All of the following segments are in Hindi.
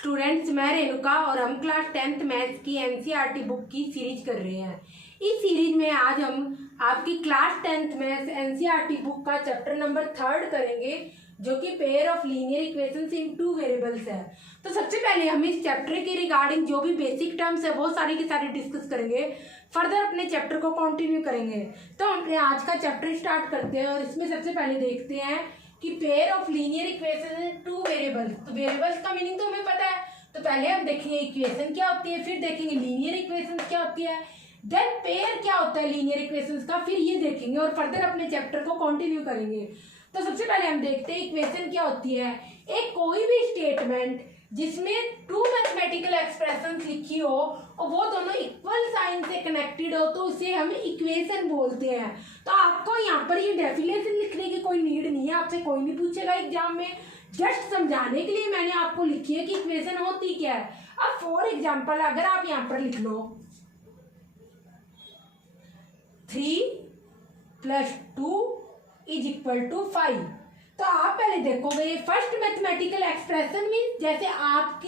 स्टूडेंट्स, मैं रेणुका और हम क्लास 10th मैथ्स की एनसीईआरटी बुक की सीरीज कर रहे हैं। इस सीरीज में आज हम आपकी class 10th maths NCERT book का चैप्टर नंबर 3 करेंगे, जो कि pair of linear equations in two variables है। तो सबसे पहले हम इस चैप्टर के रिगार्डिंग जो भी बेसिक टर्म्स है वो सारी की सारी डिस्कस करेंगे, फर्दर अपने चैप्टर को कंटिन्यू करेंगे। तो हम आज का चैप्टर स्टार्ट करते हैं और इसमें सबसे पहले देखते हैं कि pair of linear equation in two variables. तो वेरिएबल्स का मीनिंग तो हमें पता है, तो पहले हम देखेंगे इक्वेशन क्या होती है, फिर देखेंगे लीनियर इक्वेशन क्या होती है, देन पेयर क्या होता है लीनियर इक्वेशंस का, फिर ये देखेंगे और फर्दर अपने चैप्टर को कंटिन्यू करेंगे। तो सबसे पहले हम देखते हैं इक्वेशन क्या होती है। एक कोई भी स्टेटमेंट जिसमें टू मैथमेटिकल एक्सप्रेशंस लिखी हो और वो दोनों इक्वल साइन से कनेक्टेड हो तो उसे हम इक्वेशन बोलते हैं। तो आपको यहाँ पर ये डेफिनेशन लिखने की कोई नीड नहीं है, आपसे कोई नहीं पूछेगा एग्जाम में, जस्ट समझाने के लिए मैंने आपको लिखी है कि इक्वेशन होती क्या है। अब फॉर एग्जाम्पल अगर आप यहाँ पर लिख लो 3 + 2 = 5, तो आप पहले देखोगे फर्स्ट मैथमेटिकल एक्सप्रेशन मीन जैसे आप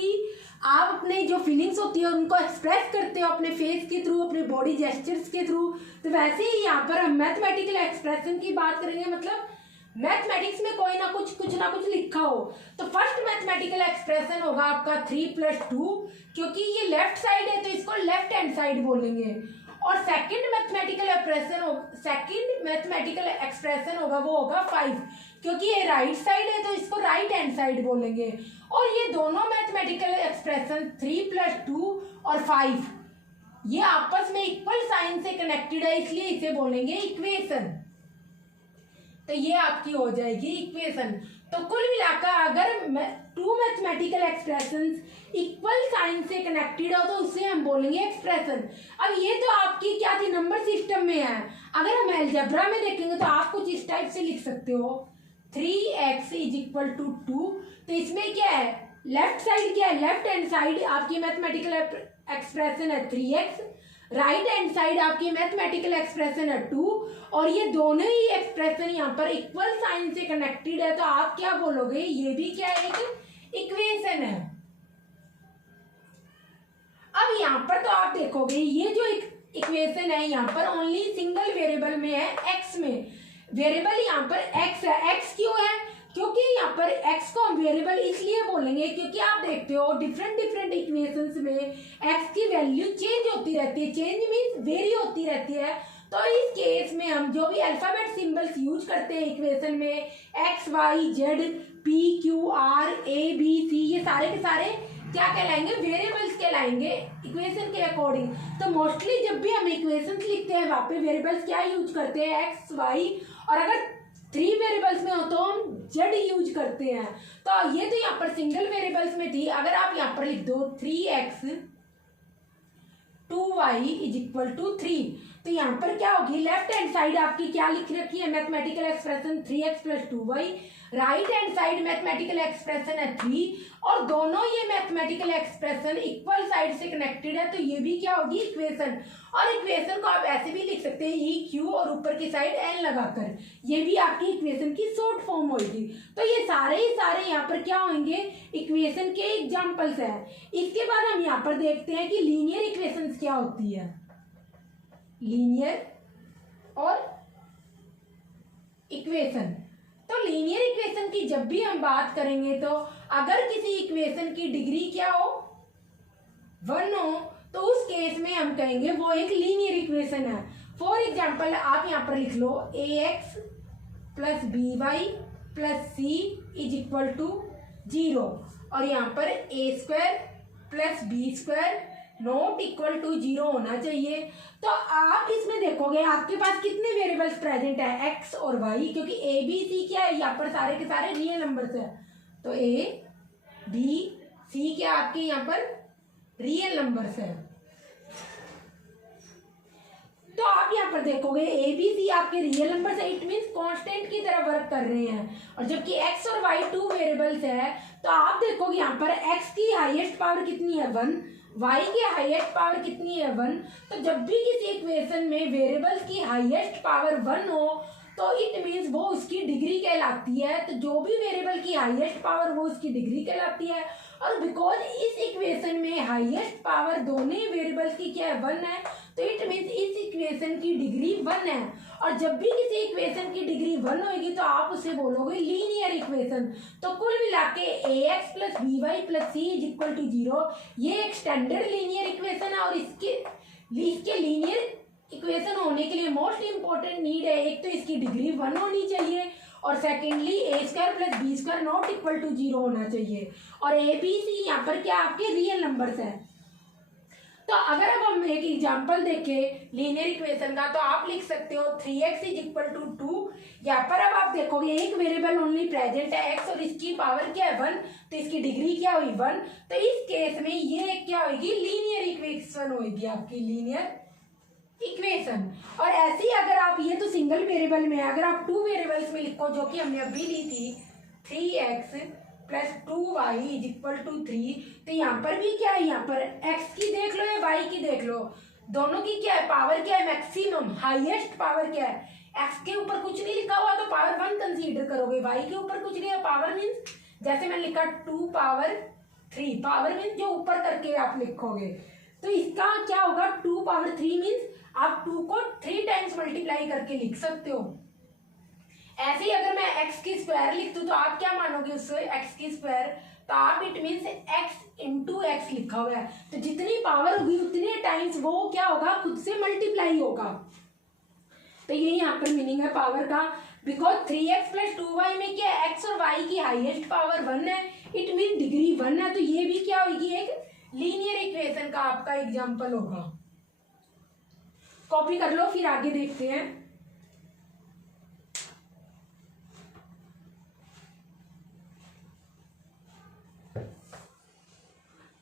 अपने जो फीलिंग्स होती है उनको एक्सप्रेस करते हो अपने फेस के थ्रू, अपने बॉडी जेस्चर्स के थ्रू, तो वैसे ही यहाँ पर हम मैथमेटिकल एक्सप्रेशन की बात करेंगे। मतलब मैथमेटिक्स में कोई ना कुछ लिखा हो, तो फर्स्ट मैथमेटिकल एक्सप्रेशन होगा आपका 3 + 2, क्योंकि ये लेफ्ट साइड है तो इसको लेफ्ट हैंड साइड बोलेंगे। और सेकंड मैथमेटिकल एक्सप्रेशन होगा वो होगा 5, क्योंकि ये राइट साइड है तो इसको राइट हैंड साइड बोलेंगे। और ये दोनों मैथमेटिकल एक्सप्रेशन 3 + 2 और 5 ये आपस में इक्वल साइन से कनेक्टेड है, इसलिए इसे बोलेंगे इक्वेशन। तो ये आपकी हो जाएगी इक्वेशन। तो कुल मिलाकर अगर two mathematical expressions equal sign से कनेक्टेड हो तो उसे हम बोलेंगे एक्सप्रेशन। अब ये तो आपकी क्या थी, नंबर सिस्टम में है। अगर हम अलजेब्रा में देखेंगे तो आप कुछ इस टाइप से लिख सकते हो 3x = 2। तो इसमें क्या है, लेफ्ट साइड क्या है, लेफ्ट हैंड साइड आपकी मैथमेटिकल एक्सप्रेशन है 3x, राइट हैंड साइड आपकी मैथमेटिकल एक्सप्रेशन है 2, और ये दोनों ही एक्सप्रेशन यहाँ पर इक्वल साइन से कनेक्टेड है, तो आप क्या बोलोगे, ये भी क्या है, एक इक्वेशन है। अब यहाँ पर तो आप देखोगे ये जो इक्वेशन है यहाँ पर ओनली सिंगल वेरिएबल में है, x में। वेरिएबल यहाँ पर x है। x क्यों है, क्योंकि यहाँ पर x को हम वेरिएबल इसलिए बोलेंगे क्योंकि आप देखते हो डिफरेंट इक्वेशंस में x की वैल्यू चेंज होती रहती है, चेंज मीन्स वेरी होती रहती है। तो इस केस में हम जो भी अल्फाबेट सिंबल्स यूज करते हैं इक्वेशन में x, y, z, p, q, r, a, b, c, ये सारे के सारे क्या कहलाएंगे, वेरिएबल्स कहलाएंगे इक्वेशन के अकॉर्डिंग। तो मोस्टली जब भी हम इक्वेशंस लिखते हैं वहाँ पे वेरिएबल्स क्या यूज करते हैं, x, y, और अगर 3 वेरिएबल्स में हो तो हम z यूज करते हैं। तो ये तो यहाँ पर सिंगल वेरिएबल्स में थी। अगर आप यहाँ पर लिख दो 3x 2y = 3, तो यहाँ पर क्या होगी, लेफ्ट हैंड साइड आपकी क्या लिख रखी है, mathematical expression 3x + 2y, right hand side mathematical expression है 3, और दोनों ये मैथमेटिकल एक्सप्रेशन इक्वल साइड से कनेक्टेड है, तो ये भी क्या होगी, इक्वेशन। और इक्वेशन को आप ऐसे भी लिख सकते हैं EQ और ऊपर की साइड n लगाकर, ये भी आपकी इक्वेशन की शॉर्ट फॉर्म होगी। तो ये सारे ही सारे यहाँ पर क्या होंगे, इक्वेशन के एग्जाम्पल्स हैं। इसके बाद हम यहाँ पर देखते हैं कि लीनियर इक्वेशंस क्या होती है। लीनियर और इक्वेशन, तो लीनियर इक्वेशन की जब भी हम बात करेंगे तो अगर किसी इक्वेशन की डिग्री क्या हो, 1 हो, तो उस केस में हम कहेंगे वो एक लीनियर इक्वेशन है। फॉर एग्जाम्पल आप यहाँ पर लिख लो ax + by + c = 0, और यहाँ पर a² + b² ≠ 0 होना चाहिए। तो आप इसमें देखोगे आपके पास कितने वेरिएबल्स प्रेजेंट है, x और y, क्योंकि a b c क्या है, यहाँ पर सारे के सारे रियल नंबर्स है। तो a b c क्या आपके यहाँ पर रियल नंबर्स है। तो आप यहाँ पर देखोगे a b c आपके रियल नंबर्स है, इट मीन्स कांस्टेंट की तरह वर्क कर रहे हैं। और जबकि x और y 2 वेरिएबल्स है, तो आप देखोगे यहाँ पर x की हाईएस्ट पावर कितनी है, 1, y की हाईएस्ट पावर कितनी है, 1। तो जब भी किसी इक्वेशन में वेरिएबल्स की हाईएस्ट पावर 1 हो तो इट मीन्स वो उसकी डिग्री कहलाती है। तो जो भी वेरिएबल की हाईएस्ट पावर वो उसकी डिग्री कहलाती है। और बिकॉज इस इक्वेशन में हाईएस्ट पावर दोनों ही वेरिएबल्स की क्या है 1 है, तो इट मीन्स इस इक्वेशन की डिग्री 1 है। और जब भी किसी इक्वेशन की डिग्री 1 होगी तो आप उसे बोलोगे लीनियर इक्वेशन। तो कुल मिला के ax plus B Y plus C is equal to 0 ये एक स्टैंडर्ड लीनियर इक्वेशन है। और इसके लीनियर इक्वेशन होने के लिए मोस्ट इंपॉर्टेंट नीड है, एक तो इसकी डिग्री 1 होनी चाहिए और secondly a square plus B square not equal to 0 होना चाहिए। और ए बी सी यहाँ पर क्या आपके रियल नंबर्स हैं। तो अगर अब हम एक एग्जांपल देखें लीनियर इक्वेशन का, तो आप लिख सकते हो 3x इज इक्वल टू 2। यहाँ पर अब आप देखोगे एक वेरिएबल ओनली प्रेजेंट है x और इसकी पावर क्या है 1, तो इसकी डिग्री क्या हुई 1। तो इस केस में ये क्या होगी लीनियर इक्वेशन होगी आपकी लीनियर इक्वेशन। और ऐसी अगर आप ये तो सिंगल वेरिएबल में अगर आप 2 वेरिएबल्स में लिखो जो कि हमने अभी ली थी 3x plus 2y is equal to 3, तो यहाँ पर भी क्या है, यहाँ पर x की देख लो या y की देख लो, दोनों की क्या है पावर क्या है मैक्सिमम हाईएस्ट पावर क्या है। x के ऊपर कुछ नहीं लिखा हुआ तो पावर 1 कंसीडर करोगे, y के ऊपर कुछ नहीं है पावर मीन्स जैसे मैंने लिखा 2 पावर 3, पावर मीन्स जो ऊपर करके आप लिखोगे। तो इसका क्या होगा 2 पावर 3 मीन्स आप 2 को 3 टाइम्स मल्टीप्लाई करके लिख सकते हो। ऐसे ही अगर मैं x की स्क्वायर लिख दूं तो आप क्या मानोगे उससे x की स्क्वायर, तो आप it means x into x लिखा हुआ है, तो जितनी पावर होगी उतने टाइम्स वो क्या होगा खुद से मल्टीप्लाई होगा। तो ये यहाँ पर मीनिंग है पावर का, बिकॉज 3x प्लस 2y में क्या x और y की हाईएस्ट पावर 1 है, इट मीन डिग्री 1 है। तो ये भी क्या होगी एक लीनियर इक्वेशन का आपका एग्जाम्पल होगा। कॉपी कर लो फिर आगे देखते हैं।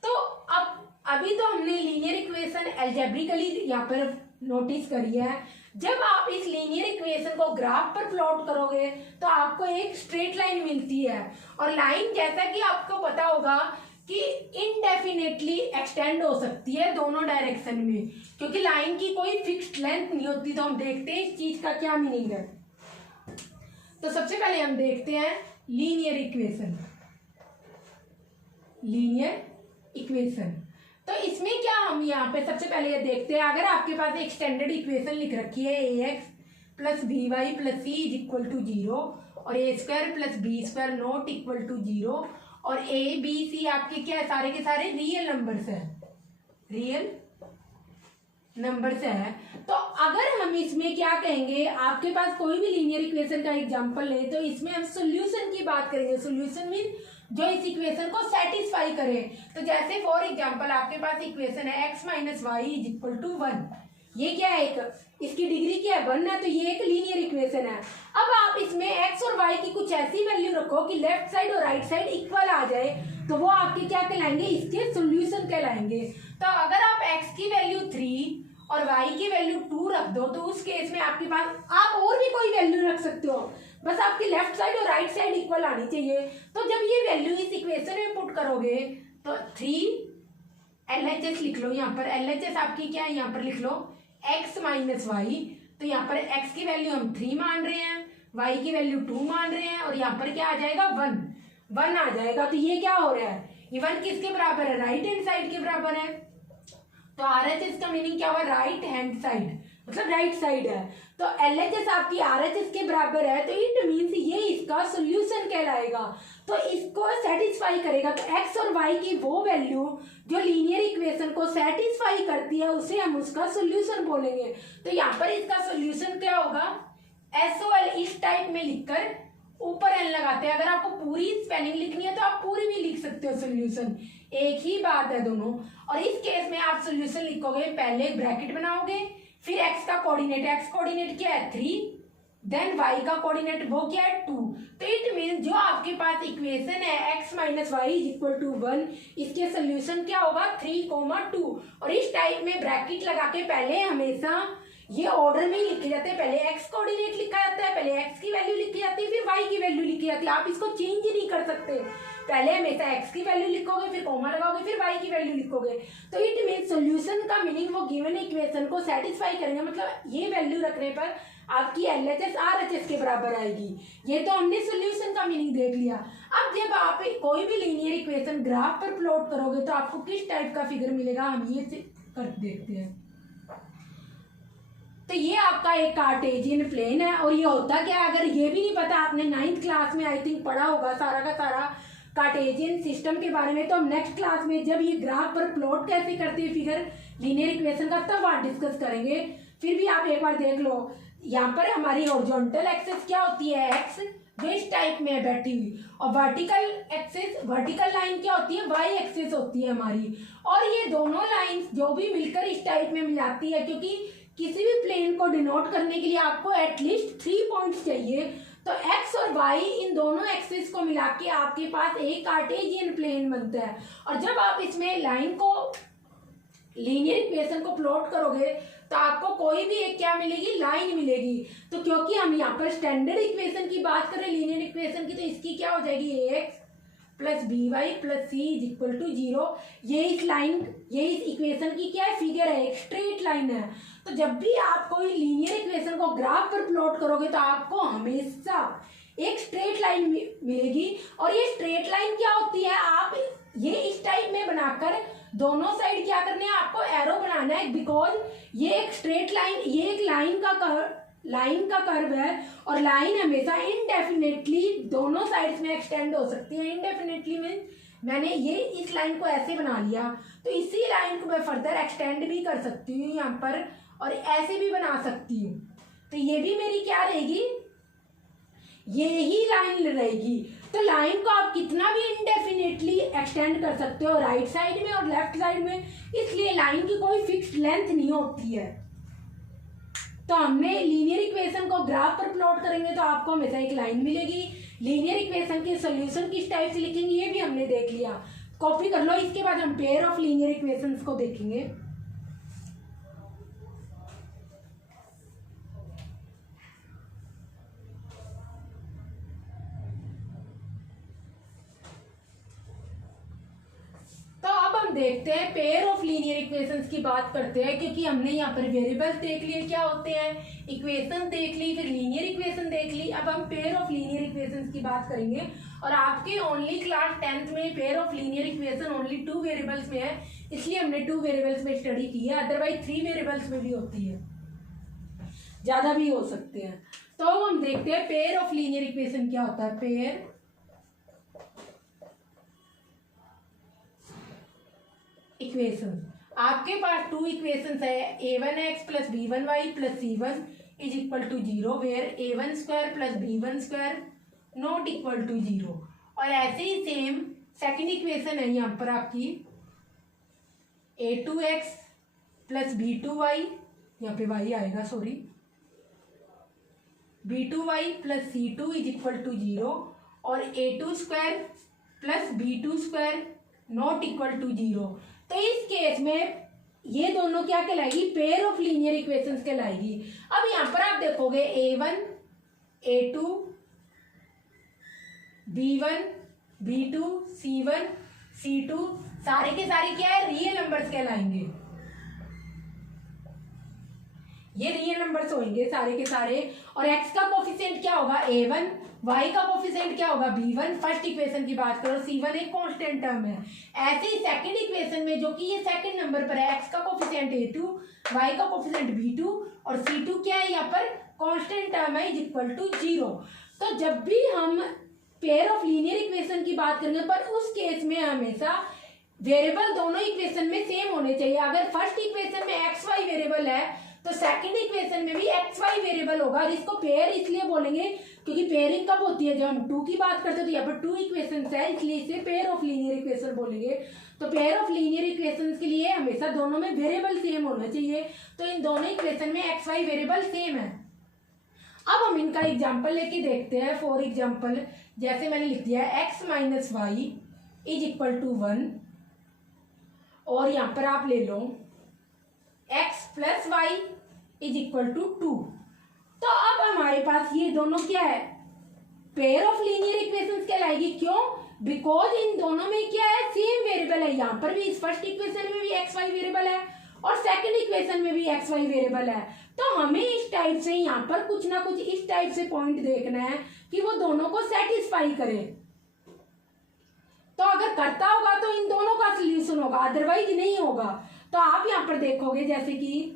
तो अब अभी तो हमने लीनियर इक्वेशन एल्जेब्रिकली यहाँ पर नोटिस करी है। जब आप इस लीनियर इक्वेशन को ग्राफ पर प्लॉट करोगे तो आपको एक स्ट्रेट लाइन मिलती है, और लाइन जैसा कि आपको पता होगा कि इनडेफिनेटली एक्सटेंड हो सकती है दोनों डायरेक्शन में, क्योंकि लाइन की कोई फिक्स्ड लेंथ नहीं होती। तो हम देखते हैं इस चीज का क्या मीनिंग है। तो सबसे पहले हम देखते हैं लीनियर इक्वेशन। लीनियर इक्वेशन तो इसमें क्या हम यहाँ पे सबसे पहले ये देखते हैं, अगर आपके पास एक स्टैंडर्ड इक्वेशन लिख रखी है ax plus B Y plus C is equal to 0 और A square plus B square not equal to 0 और ए बी सी आपके क्या है सारे के सारे रियल नंबर्स है, रियल नंबर्स है। तो अगर हम इसमें क्या कहेंगे, आपके पास कोई भी लीनियर इक्वेशन का एग्जांपल ले तो इसमें हम सॉल्यूशन की बात करेंगे। सॉल्यूशन मीन जो इस इक्वेशन को सेटिस्फाई करे। तो जैसे फॉर एग्जांपल आपके पास इक्वेशन है x minus Y is equal to 1, ये क्या है एक, इसकी डिग्री क्या है 1 है, तो ये एक लीनियर इक्वेशन है। अब आप इसमें x और y की कुछ ऐसी वैल्यू रखो कि लेफ्ट साइड और राइट साइड इक्वल आ जाए, तो वो आपके क्या कहलाएंगे, इसके सॉल्यूशन कहलाएंगे। तो अगर आप x की वैल्यू 3 और y की वैल्यू 2 रख दो तो उस केस में आपके पास आप और भी कोई वैल्यू रख सकते हो, बस आपकी लेफ्ट साइड और राइट साइड इक्वल आनी चाहिए। तो जब ये वैल्यू इस इक्वेशन में पुट करोगे तो 3 LHS लिख लो, यहाँ पर LHS आपकी क्या है, यहाँ पर लिख लो x माइनस वाई। तो यहाँ पर x की वैल्यू हम 3 मान रहे हैं, y की वैल्यू 2 मान रहे हैं और यहाँ पर क्या आ जाएगा 1 आ जाएगा। तो ये क्या हो रहा है, ये 1 किसके बराबर है, राइट हैंड साइड के बराबर है। तो RHS का मीनिंग क्या हुआ, राइट हैंड साइड, मतलब राइट साइड है। तो LHS आपकी RHS के बराबर है, तो इट मीन्स ये इसका सॉल्यूशन कहलाएगा। तो इसको सेटिस्फाई करेगा, तो x और y की वो वैल्यू जो लीनियर इक्वेशन को सेटिस्फाई करती है उसे हम उसका सॉल्यूशन बोलेंगे। तो यहाँ पर इसका सॉल्यूशन क्या होगा, SOL इस टाइप में लिखकर ऊपर एन लगाते हैं। अगर आपको पूरी स्पेलिंग लिखनी है तो आप पूरी भी लिख सकते हो, सॉल्यूशन एक ही बात है दोनों। और इस केस में आप सॉल्यूशन लिखोगे, पहले ब्रैकेट बनाओगे, फिर x का कोऑर्डिनेट, x कोऑर्डिनेट क्या है 3, देन y का कोऑर्डिनेट वो क्या है 2। तो इट मीन जो आपके पास इक्वेशन है x minus Y is equal to 1, इसके सोल्यूशन क्या होगा 3, 2। और इस टाइप में ब्रैकेट लगा के पहले हमेशा ये ऑर्डर में ही लिखे जाते हैं, पहले x कोऑर्डिनेट लिखा जाता है, पहले x की वैल्यू लिखी जाती है, फिर y की वैल्यू लिखी जाती है। आप इसको चेंज ही नहीं कर सकते, पहले हमेशा x की वैल्यू लिखोगे, फिर कॉमा लगाओगे, फिर y की वैल्यू लिखोगे। तो इट मीन सॉल्यूशन का मीनिंग वो गिवन इक्वेशन को सेटिस्फाई करेंगे, मतलब ये वैल्यू रखने पर आपकी LHS RHS के बराबर आएगी। ये तो हमने सॉल्यूशन का मीनिंग देख लिया। अब अब जब आप कोई भी लीनियर इक्वेशन ग्राफ पर प्लॉट करोगे तो आपको किस टाइप का फिगर मिलेगा, हम ये कर देखते हैं। तो ये आपका एक कार्टेशियन प्लेन है, और ये होता क्या है, अगर ये भी नहीं पता, आपने 9th क्लास में आई थिंक पढ़ा होगा सारा का सारा कार्टेशियन सिस्टम के बारे में, तो हम नेक्स्ट क्लास में जब ये ग्राफ पर प्लॉट कैसे करते हैं फिगर लीनियर इक्वेशन का, तब आप डिस्कस करेंगे। फिर भी आप एक बार देख लो, यहाँ पर हमारी हॉरिजॉन्टल एक्सिस क्या होती है, एक्स, जो इस टाइप में है बैठी हुई, और वर्टिकल एक्सिस, वर्टिकल लाइन क्या होती है, वाई एक्सिस होती है हमारी। और ये दोनों लाइंस जो भी मिलकर इस टाइप में मिलाती है, क्योंकि किसी भी प्लेन को डिनोट करने के लिए आपको एटलीस्ट 3 पॉइंट्स चाहिए, तो एक्स और वाई इन दोनों एक्सिस को मिला के आपके पास एक कार्टेशियन प्लेन बनता है। और जब आप इसमें लाइन को, लीनियर इक्वेशन को प्लॉट करोगे तो आपको कोई भी एक क्या मिलेगी, लाइन मिलेगी। तो क्योंकि हम यहाँ पर स्टैंडर्ड इक्वेशन की बात करें लीनियर इक्वेशन की, तो इसकी क्या हो जाएगी, x plus B Y plus C is equal to 0। ये इस लाइन, ये इस इक्वेशन की क्या है, फिगर है, एक स्ट्रेट लाइन है। तो जब भी आप कोई लीनियर इक्वेशन को ग्राफ पर प्लॉट करोगे तो आपको हमेशा एक स्ट्रेट लाइन मिलेगी। और ये स्ट्रेट लाइन क्या होती है, आप ये इस टाइप में बनाकर दोनों साइड क्या करने हैं, आपको एरो बनाना है, बिकॉज ये एक स्ट्रेट लाइन, ये एक लाइन का कर्व है, और लाइन हमेशा इनडेफिनेटली दोनों साइड्स में एक्सटेंड हो सकती है। इनडेफिनेटली मीन्स मैंने ये इस लाइन को ऐसे बना लिया, तो इसी लाइन को मैं फर्दर एक्सटेंड भी कर सकती हूँ यहाँ पर, और ऐसे भी बना सकती हूँ। तो ये भी मेरी क्या रहेगी, ये ही लाइन रहेगी। तो लाइन को आप कितना भी इनडेफिनेटली एक्सटेंड कर सकते हो राइट साइड में और लेफ्ट साइड में, इसलिए लाइन की कोई फिक्स्ड लेंथ नहीं होती है। तो हमने लीनियर इक्वेशन को ग्राफ पर प्लॉट करेंगे तो आपको हमेशा एक लाइन मिलेगी। लीनियर इक्वेशन के सॉल्यूशन किस टाइप से लिखेंगे ये भी हमने देख लिया, कॉपी कर लो। इसके बाद हम पेयर ऑफ लीनियर इक्वेशंस को देखेंगे। देखते हैं पेयर ऑफ लीनियर इक्वेशंस की बात करते हैं, क्योंकि हमने यहाँ पर वेरिएबल्स देख लिए क्या होते हैं, इक्वेशन देख ली, फिर लीनियर इक्वेशन देख ली। अब हम पेयर ऑफ लीनियर इक्वेशंस की बात करेंगे, और आपके ओनली क्लास 10th में pair of linear equation only 2 variables में है, इसलिए हमने 2 वेरिएबल्स में स्टडी की है। अदरवाइज 3 वेरिएबल्स में भी होती है, ज़्यादा भी हो सकते हैं। तो हम देखते हैं पेयर ऑफ लीनियर इक्वेशन क्या होता है। पेयर इक्वेशन, आपके पास 2 इक्वेशंस है, a1x plus b1y plus c1 is equal to 0, where a1 square plus b1 square not equal to 0। और ऐसे ही सेम सेकंड इक्वेशन है यहाँ पर आपकी a2x प्लस b2y, यहाँ पे y आएगा sorry, b2y plus c2 is equal to 0, और a2 square plus b2 square not equal to 0। तो इस केस में ये दोनों क्या कहलाएगी, पेयर ऑफ लीनियर इक्वेशंस कहलाएगी। अब यहाँ पर आप देखोगे a1, a2, b1, b2, c1, c2 सारे के सारे क्या है, रियल नंबर्स कहलाएंगे। ये रियल नंबर्स होंगे सारे के सारे। और x का कोफिशिएंट क्या होगा, a1, y का कोफिशिएंट क्या होगा, b1। फर्स्ट इक्वेशन की बात करो, c1 एक कांस्टेंट टर्म है। ऐसे ही सेकंड इक्वेशन में, जो कि ये सेकंड नंबर पर है, x का कोफिशिएंट a2, y का कोफिशिएंट b2, और c2 क्या है यहाँ पर, कांस्टेंट टर्म है, इज इक्वल टू 0। तो जब भी हम पेयर ऑफ लीनियर इक्वेशन की बात करेंगे, पर उस केस में हमेशा वेरिएबल दोनों इक्वेशन में सेम होने चाहिए। अगर फर्स्ट इक्वेशन में एक्स वाई वेरिएबल है तो सेकंड इक्वेशन में भी एक्स वाई वेरिएबल होगा। इसको पेयर इसलिए बोलेंगे क्योंकि पेयरिंग कब होती है, जब हम 2 की बात करते हैं तो यहाँ पर 2 इक्वेशंस है, इसलिए इसे पेयर ऑफ लीनियर इक्वेशन बोलेंगे। तो पेयर ऑफ लीनियर इक्वेशंस के लिए हमेशा दोनों में वेरिएबल सेम होना चाहिए। तो इन दोनों इक्वेशन में एक्स वाई वेरिएबल सेम है। अब हम इनका एग्जाम्पल लेके देखते हैं। फॉर एग्जाम्पल जैसे मैंने लिख दिया है X minus Y is equal to 1, और यहाँ पर आप ले लो X plus Y is equal to 2। तो अब हमारे पास ये दोनों क्या है, पेयर ऑफ लीनियर इक्वेशंस कहलाएगी। क्यों, बिकॉज इन दोनों में क्या है, सेम वेरिएबल है। यहाँ पर भी इस फर्स्ट इक्वेशन में भी एक्स वाई वेरिएबल है और सेकंड इक्वेशन में भी एक्स वाई वेरिएबल है। तो हमें इस टाइप से यहाँ पर कुछ ना कुछ इस टाइप से पॉइंट देखना है कि वो दोनों को सेटिस्फाई करे। तो अगर करता होगा तो इन दोनों का सोल्यूशन होगा, अदरवाइज नहीं होगा। तो आप यहाँ पर देखोगे जैसे कि